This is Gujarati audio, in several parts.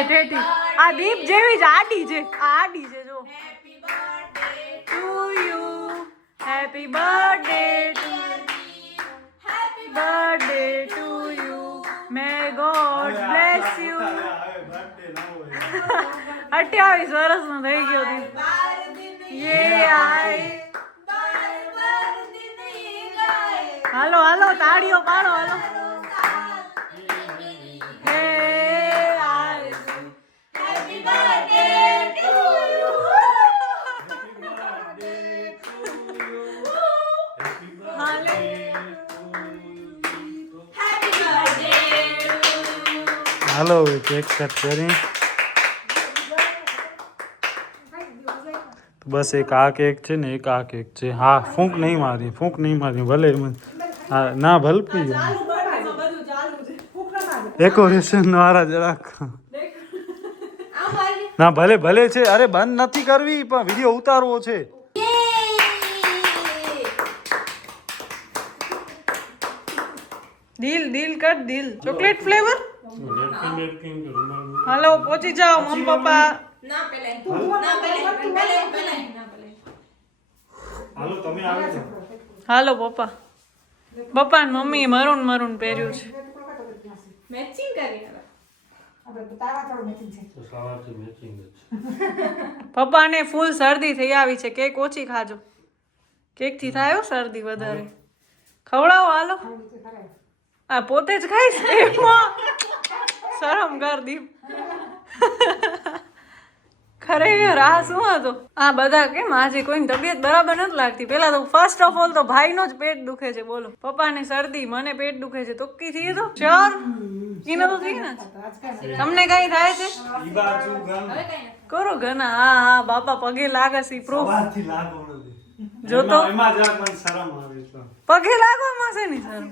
છે ઠેઠી. આ દીપ જેવી જ આડી છે. આ આડી છે જો. To you happy birthday to birthday to you may God bless you. 28 વર્ષનો થઈ ગયો દીપ. યે આય. હાલો હાલો તાળીઓ પાડો હાલો. હાલો કેક કટ કરી. બસ એક આ કેક છે ને એક આ કેક છે. હા ફૂંક નહીં મારી ભલે હા ના ભલ પી ડેકોરેશન વાળા જરાક ના ભલે ભલે છે. અરે બંધ નથી કરવી પણ વિડીયો ઉતારવો છે. દિલ દિલ કર દિલ. Chocolate flavour. હાલો પહોંચી જાઓ મમ્મી પપ્પા. હાલો પપ્પા. પપ્પા ને મમ્મી મરૂન મરૂન પહેર્યું છે. મેચિંગ કરી પપ્પાને ફૂલ શરદી થઈ આવી છે. કેક ઓછી ખાજો. કેક થી થાય શરદી વધારે. ખવડાવો હાલો. આ પોતે જ ખાઈશ. શરમ કર દીપ. ખરેખર આ શું હતું? આ બધા કેમ આજે કોઈની તબિયત બરાબર નથી લાગતી. પેલા તો ફર્સ્ટ ઓફ ઓલ તો ભાઈનો જ પેટ દુખે છે. બોલો પપ્પાને શરદી મને પેટ દુખે છે. તોક્કી થઈ તો શ્યોર ઈને તો થઈ ને. તમને કઈ થાય છે? કરો ઘના. હા હા બાપા પગે લાગે છે. પ્રૂફ જો તો પગે લાગવામાં છે ને સર.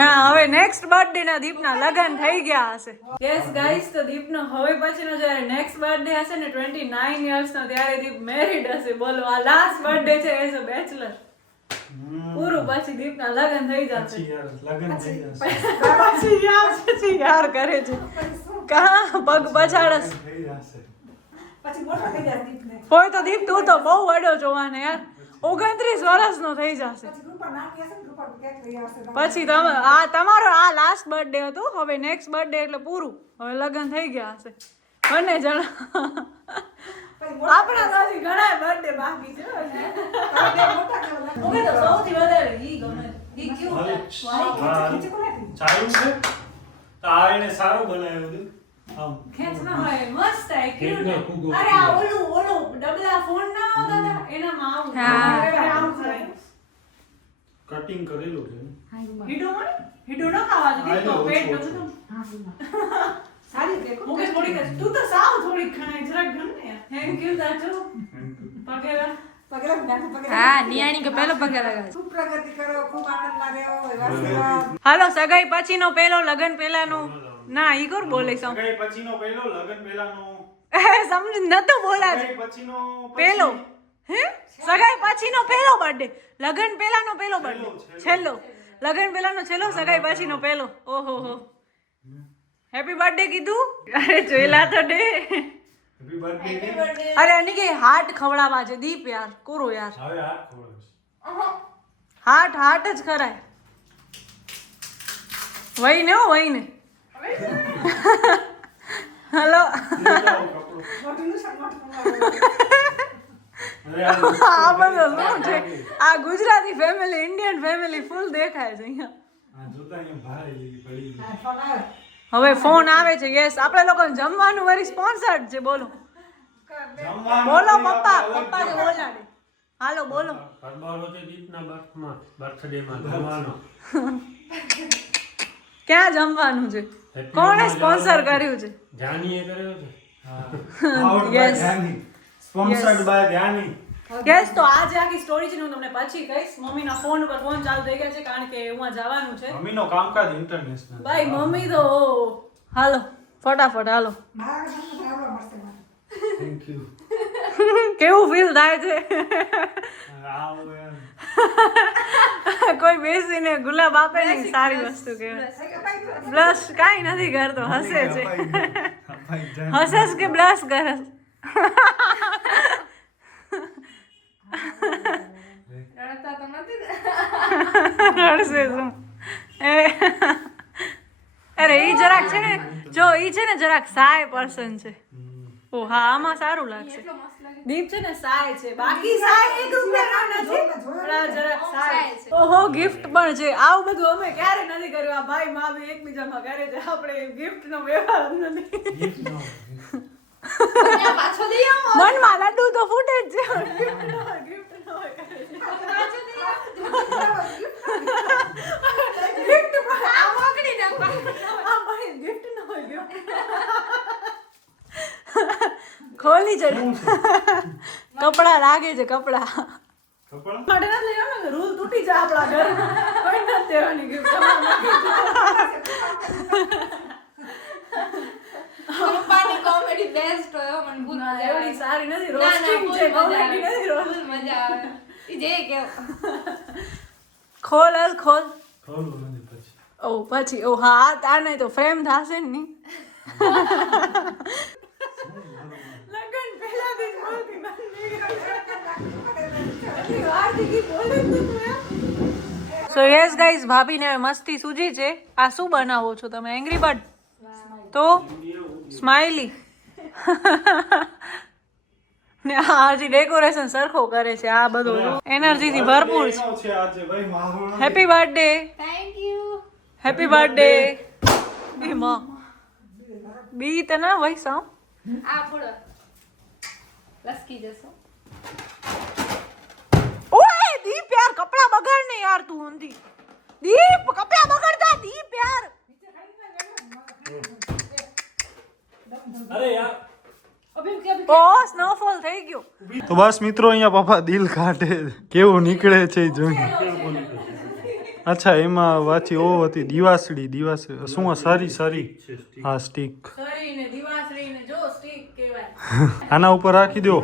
ના હવે નેક્સ્ટ બર્થડે ના દીપના લગન થઈ ગયા હશે. યસ ગાઈસ તો દીપનો હવે પછીનો જ્યારે નેક્સ્ટ બર્થડે હશે ને 29 યર્સ નો ત્યારે દીપ મેરીડ હશે. બોલો આ લાસ્ટ બર્થડે છે એઝ અ બેચલર. પૂરું પછી દીપના લગન થઈ જશે. પછી યાર કરે છે કા પગ પછાડસ. કોઈ તો દીપ તું તો બહુ વડો જોવાને યાર. 29 વર્ષનો થઈ જશે. પછી તમે આ તમારો આ લાસ્ટ બર્થડે હતો. હવે નેક્સ્ટ બર્થડે એટલે પૂરું. હવે લગ્ન થઈ ગયા હશે બંને જણા. આપણા હજી ઘણા બર્થડે બાકી છે. ઓકે તો સૌથી વધારે ઈ ગમે. ઈ ક્યુટ ચાલુ છે. તો આ એને સારું બનાવ્યું હતું. ખેંચ ના હોય મસ્ત હે ક્યુટ. અરે આ ઓલું ડબલા ફોન ના આવતા હતા એનામાં આવું. હા કટિંગ કરેલું છે. હિડો ન ખાવા દે તો પેટ દુખતું. સારી કે ઓકે થોડી તું તો સાવ થોડી ખાય જરાક ગણ ને. Thank you દાચો. પગેલા હા નિયાણી કે પહેલો પગે લગાવે. ખૂબ પ્રગતિ કરો ખૂબ આનંદમાં રહો. હાલો સગાઈ પછીનો પહેલો લગન પહેલાનો ના ઈ કોર બોલે સમ. સગાઈ પછીનો પહેલો લગન પહેલાનો સમજ નતો બોલા. સગાઈ પછીનો પહેલો હે સગાઈ પછીનો પહેલો બર્થડે. લગન પહેલાનો પહેલો બર્થડે. છેલ્લો લગન પહેલાનો છેલ્લો સગાઈ પછીનો પહેલો. ઓહો હો હેપી બર્થડે કીધું. અરે જોઈલા તો ડે. Happy birthday. અરે અની કે હાર્ટ ખવડાવવા છે દીપ યાર. કોરો યાર હવે હાથ ખવડાવશ. હાર્ટ જ ખરાય. વઈ ને હો વઈ ને. હેલો આ બધું શું છે? આ ગુજરાતી ફેમિલી ઇન્ડિયન ફેમિલી ફૂલ દેખાય છે અહીંયા. હવે ફોન આવે છે. યસ આપણે લોકો જમવાનું વરી સ્પોન્સર્ડ છે. બોલો બોલો પપ્પા પપ્પા ને બોલાડે. હાલો બોલો. ક્યાં જમવાનું છે? કોણે સ્પોન્સર કર્યું છે? જાનીએ કર્યો છે. Yes sponsored by Dhyani. Yes તો આજે આખી સ્ટોરી છે હું તમને પછી કહીશ. મમ્મીના ફોન ઉપર ફોન ચાલુ થઈ ગયા છે કારણ કે હું જવાનું છે. મમ્મીનો કામકાજ ઇન્ટરનેશનલ. ભાઈ મમ્મી તો હાલો ફટાફટ હાલો. Thank you. કેવું ફીલ થાય છે? કોઈ બેસીને ગુલાબ આપે ને સારી વસ્તુ કહેવાય. બ્લશ કાંઈ નથી કરતો, હસે છે. હસસ કે બ્લશ કરસ? રડશે શું? અરે ઈ જરાક છે ને, જો ઈ છે ને જરાક સાય પર્સન છે. ઓ હા, આમાં સારું લાગશે. દીપ છે ને સાય છે, બાકી સાય એક રૂપિયાનો નથી, પણ આ જરાક સાય છે. ઓહો, ગિફ્ટ પણ છે. આવું બધું અમે ક્યારે નથી કર્યું. આ ભાઈ માવી એકબીજામાં કરે છે, આપણે ગિફ્ટ નો વ્યવહાર જ નથી. મનમાં લડ્ડુ તો ફૂટે જ છે. ગિફ્ટ ન હોય, ગિફ્ટ ન હોય કરે છે. ગિફ્ટ પણ આ મોકલી દે. આ ભાઈ ગિફ્ટ ન હોય, ગિફ્ટ ખોલી જ કપડા લાગે છે. કપડા માટે નથી લેવાનું ને, રૂલ તૂટી જાય આપણા ઘર. કોઈ નથી દેવાની ગિફ્ટ. પપ્પાની કોમેડી બેસ્ટ હોય મને ભૂલ એવડી સારી નથી. રોસ્ટિંગ છે, કોમેડી નથી. રોસ્ટિંગ મજા આવે ઈ જે કે ખોલ અલ ખોલ. ખોલું નથી પછી. ઓ પછી ઓ હા, તાને તો ફ્રેમ થશે ને. લગન પહેલાથી જ બોલતી બંધ. સો યસ ગાઈઝ, ભાભીને હવે મસ્તી સૂજી છે. આ શું બનાવો છો તમે? Angry bird? તો સ્માઈલી. ને આ હજી ડેકોરેશન સરખો કરે છે. આ બધું એનર્જીથી ભરપૂર છે. છે આજે ભાઈ મારો. Happy birthday. Thank you. Happy birthday. એ માં બી તને વહી સાવ આ ફોડો લસકી જશો. ઓય દીપ યાર, કપડા બગાડ ને યાર તું ઊંધી. દીપ કપડા બગાડતા. દીપ યાર, અરે યાર. ઓ સ્નોફોલ થઈ ગયો. તો બસ મિત્રો, અહીંયા પપ્પા દિલ કાઢે કેવું નીકળે છે એ જોઈને. અચ્છા, એમાં વાંચી ઓ હતી દિવાસળી. શું સારી હા, સ્ટીક. સરીને દિવાસળીને જો સ્ટીક કહેવાય. આના ઉપર રાખી દો.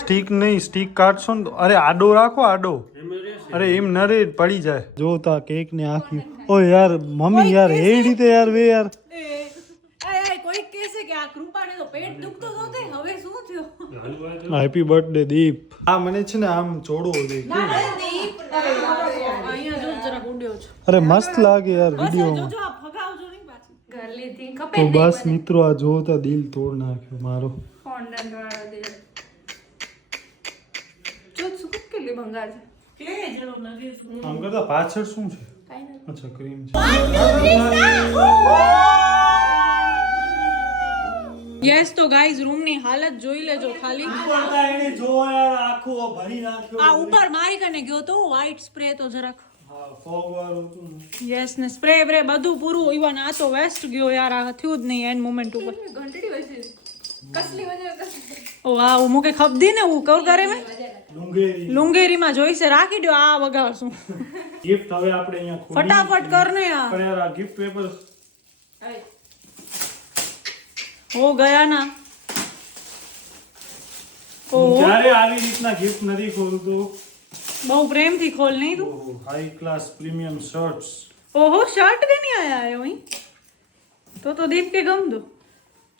સ્ટીક નહીં, સ્ટીક કાઢશો ને તો અરે આડો રાખો, આડો. અરે એમ નરે પડી જાય. જો તા કેક ને આખી. ઓ યાર મમ્મી યાર, એ રીતે યાર વે યાર. કોઈ કહેશે કે આ કૃપાને તો પેટ દુખતો હતો તે, હવે શું થયું? હેપી બર્થડે દીપ. આ મને છે ને આમ ચોડો દે. અહીંયા જો જરાક ઉડ્યો છો. અરે મસ્ત લાગે યાર વિડીયોમાં. જો આ ફગાવજો નહીં પાછી. ઘર લીધી તો ખપે બસ મિત્રો, આ જોતા દિલ તોડ નાખ્યો મારો. ફોન્ડન્ટ વાળો દે જો સુક કે લે ભંગાર છે. કે જેનો લાગે છે. આમ કરતા પાછળ શું છે? કાઈ નથી. અચ્છા, ક્રીમ છે. યસ તો ગાઈઝ, રૂમ ની હાલત જોઈ લેજો ખાલી. એને જો યાર આખો ભરી નાખ્યો. આ ઉપર મારી કને ગયો તો વ્હાઈટ સ્પ્રે તો જરાક. હા, ફોગ વાળું હતું ને. યસ ને સ્પ્રે બ્રે બધું પૂરું. ઇવન આ તો વેસ્ટ ગયો યાર. આ થયું જ નહીં એન્ડ મોમેન્ટ ઉપર. ઘંટડી વસે કસલી વજે કસલી ઓ આ હું મુકે ખબદી ને હું કવ કરે મે લુંગેરી લુંગેરીમાં જોઈશે. રાખી દો આ વગાડશું. ગિફ્ટ હવે આપણે અહીંયા ખોલી. ફટાફટ કર ને યાર. પણ યાર આ ગિફ્ટ પેપર હવે હો ગયા ના. ઓ જ્યારે આવી રીતના ગિફ્ટ નથી ખોલતો. બહુ પ્રેમથી ખોલ નહીં તું. ઓહો, હાઈ ક્લાસ પ્રીમિયમ શર્ટ્સ. ઓહો શર્ટ કે નહીં આયા આયો અહીં તો દીપ કે ગમ દો.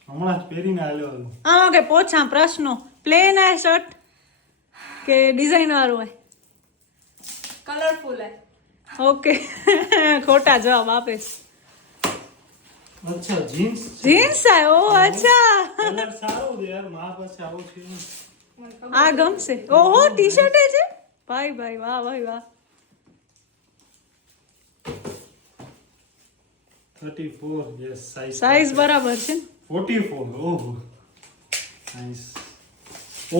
હમણાં જ પહેરીને આવ્યો હતો. આમાં કે પોછા પ્રશ્નો પ્લેન આ શર્ટ કે ડિઝાઇન વાળું હોય. કલરફુલ હે. ઓકે ખોટા જવાબ આપે. અચ્છા, જીન્સ જીન્સ આયો. ઓ અચ્છા, કલર સારો છે યાર. મારા પાસે આવો છે. આ ગમશે. ઓહો ટી શર્ટ છે ભાઈ ભાઈ. વાહ ભાઈ વાહ. 34 યસ, સાઈઝ બરાબર છે. 44 ઓહો નાઈસ.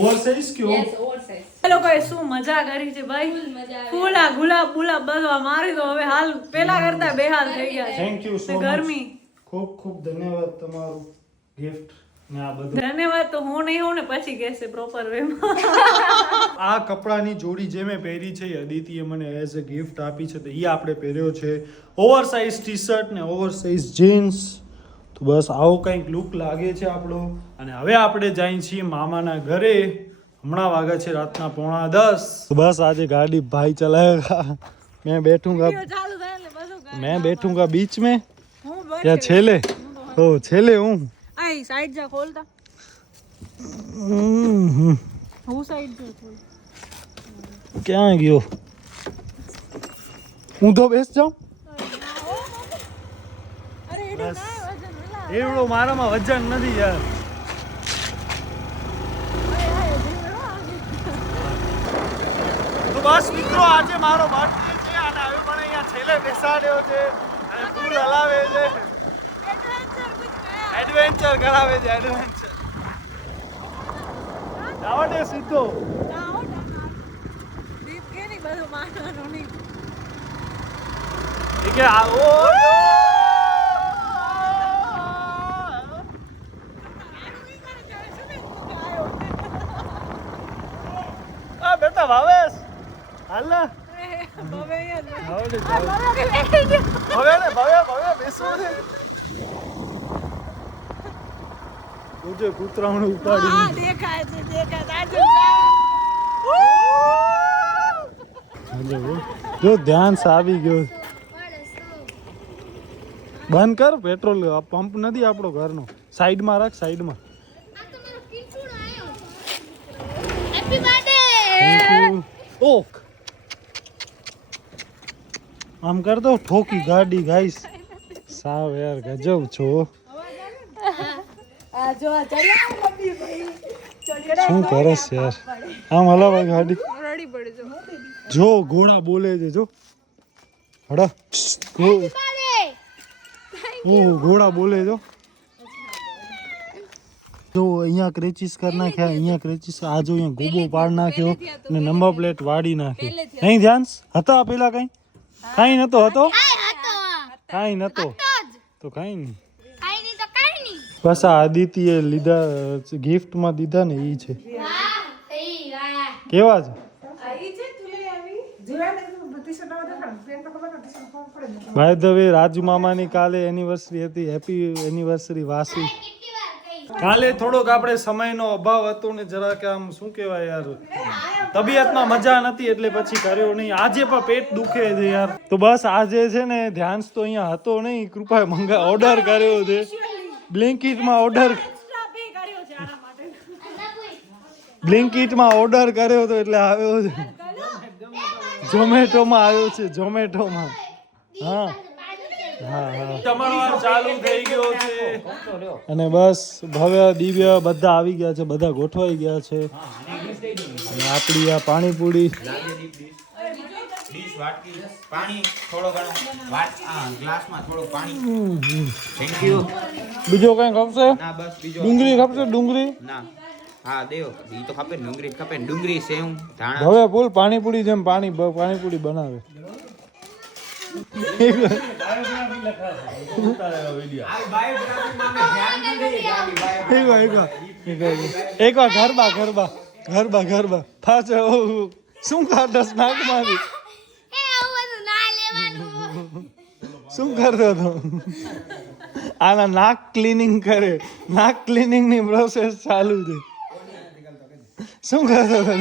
ઓવરસાઇઝ કે યસ ઓવરસાઇઝ. એ લોકોએ શું મજા કરી છે ભાઈ. ફૂલ મજા આવે. ફૂલ આ ગુલાબ ગુલાબ બધું મારી તો હવે હાલ પેલા કરતા બેહાલ થઈ ગયા છે. Thank you so much. ગરમી. ખૂબ ખૂબ ધન્યવાદ તમારું ગિફ્ટ ને આ બધું. ધન્યવાદ તો હું નહીં હોઉં ને પછી કહેશે પ્રોપર વેમાં. આ કપડાની જોડી જે મેં પહેરી છે એ અદિતિએ મને એઝ અ ગિફ્ટ આપી છે, તો એ આપણે પહેર્યો છે. ઓવરસાઇઝ ટી શર્ટ ને ઓવરસાઇઝ જીન્સ. તો બસ આવો કંઈક લુક લાગે છે આપણો. અને હવે આપણે જઈએ છીએ મામાના ઘરે. હમણાં વાગ્યા છે રાતના 9:45. બસ આજે ગાડી ભાઈ ચલાવેગા, મેં બેઠુંગા. ચાલુ થાય એટલે બધું मैं बैठूंगा बीच में હું બસ या छेले ओ छेले हूँ આઈ સાઈડ જા ખોલતા हम्म, હું સાઈડ જા ખોલ ક્યાં ગયો હું તો બેસ જાઉં અરે એડો ના વજન વેલા એવડો મારામાં વજન નથી યાર તો બસ મિત્રો આજે મારો બર્થડે છે અને હવે પણ અહીંયા છેલ્લે બેસાડ્યો છે અને ફૂલ હલાવે છે એડવેન્ચર કરાવે છે એડવેન્ચર આવડે સીધો દીપ કે નહીં બધું માનવાનું નહીં એ કે આ ઓ આ બેટા ભાવેશ હાલ ના આવડે ભવ્ય ને ભવ્ય બેસો ને જોજે કૂતરાઓને ઉપાડી દેખાય છે જો ધ્યાન આવી ગયો બંધ કર પેટ્રોલ પંપ નથી આપણો ઘરનો સાઈડમાં રાખ સાઈડમાં ઓક આમ કર દો ઠોકી ગાડી ગાઈસ સાવ યાર ગજબ છો શું કરસ યાર આમ હલાવા ગાડી રડી પડે જો જો ઘોડા બોલે છે જો હડા ઓ ઘોડા બોલે જો જો અહીંયા ક્રેચીસ કર નાખ્યા અહીંયા ક્રેચીસ આ જો અહીંયા ગોબો પાડ નાખ્યો અને નંબર પ્લેટ વાડી નાખી નહીં ધ્યાન હતા પેલા કઈ નતો કાઈ નતો તો કાઈ નહીં બસ આ આદિત્યએ લીધા ગિફ્ટમાં દીધા ને ઈ છે કેવા છે ભાઈ દવે રાજુ મામાની કાલે એનિવર્સરી હતી હેપી એનિવર્સરી વાસી કાલે થોડોક આપણે સમયનો અભાવ હતો ને જરાક આમ શું કહેવાય યાર તબિયતમાં મજા નથી એટલે પછી કર્યો નહીં આજે પણ પેટ દુખે છે યાર તો બસ આજે છે ને ધ્યાન તો અહીંયા હતો નહીં કૃપાએ ઓર્ડર કર્યો છે બ્લિંકિટમાં ઓર્ડર કર્યો હતો એટલે આવ્યો છે ઝોમેટોમાં આવ્યો છે ઝોમેટોમાં હા જમણવાર ચાલુ થઈ ગયો છે અને બસ ભવ્ય દિવ્ય બધા આવી ગયા છે બધા ગોઠવાઈ ગયા છે અને આપણી આ પાણીપુરી પાણી થોડો ઘણો ગ્લાસમાં થોડું પાણી થેન્ક યુ બીજો કઈ ખપશે ના બસ બીજો ડુંગળી ખપશે ડુંગળી ના હા દેવો ઈ તો ખપે ડુંગળી ખપે ડુંગળી સેવ ધાણા હવે ફૂલ પાણીપુરી જેમ પાણીપુરી બનાવે એકવાર ગરબા પાછો શું કરતોસ નાકમાંથી શું કરતો હતો આના નાક ક્લીનિંગ કરે નાક ક્લીનિંગ ની પ્રોસેસ ચાલુ છે શું કરતો હતો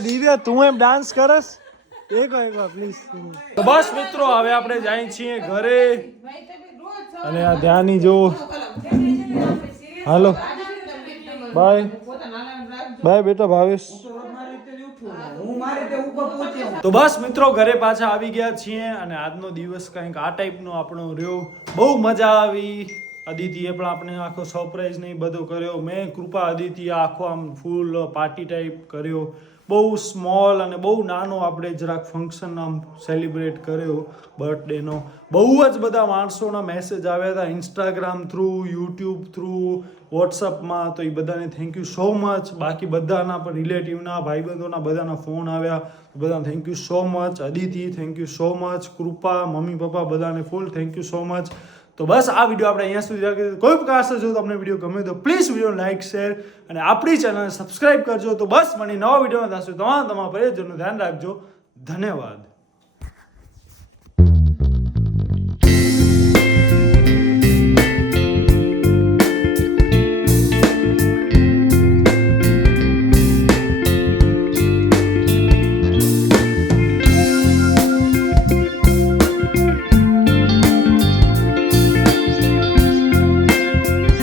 દિવ્યા તું એમ ડાન્સ કરસ એક પ્લીઝ તો બસ મિત્રો હવે આપણે જાય છીએ ઘરે અને આ ધ્યાની જો હાલો બાય બેટા ભાવેશ તો બસ મિત્રો ઘરે પાછા આવી ગયા છીએ અને આજનો દિવસ કંઈક આ ટાઈપનો આપણો રહ્યો બહુ મજા આવી અદિતિએ પણ આપણે આખો સરપ્રાઈઝ ને બધો કર્યો મેં કૃપા અદિતિએ આખો આમ ફૂલ પાર્ટી ટાઈપ કર્યો બહુ સ્મોલ અને બહુ નાનો આપણે જરાક ફંક્શન આમ સેલિબ્રેટ કર્યો બર્થડેનો બહુ જ બધા માણસોના મેસેજ આવ્યા હતા ઇન્સ્ટાગ્રામ થ્રુ યુટ્યુબ થ્રુ વોટ્સઅપમાં તો એ બધાને થેન્ક યુ સો મચ બાકી બધાના પણ રિલેટિવના ભાઈબંધોના બધાના ફોન આવ્યા બધાને thank you so much Aditi thank you so much Kripa mummy papa બધાને full thank you so much તો બસ આ વિડીયો આપણે અહીંયા સુધી રાખીએ કોઈ પ્રકારથી જો તમને વિડીયો ગમે તો પ્લીઝ વિડીયો લાઈક શેર અને આપણી ચેનલને સબસ્ક્રાઇબ કરજો તો બસ મને નવા વિડીયોમાં થશે તમારા પરિજનનું ધ્યાન રાખજો ધન્યવાદ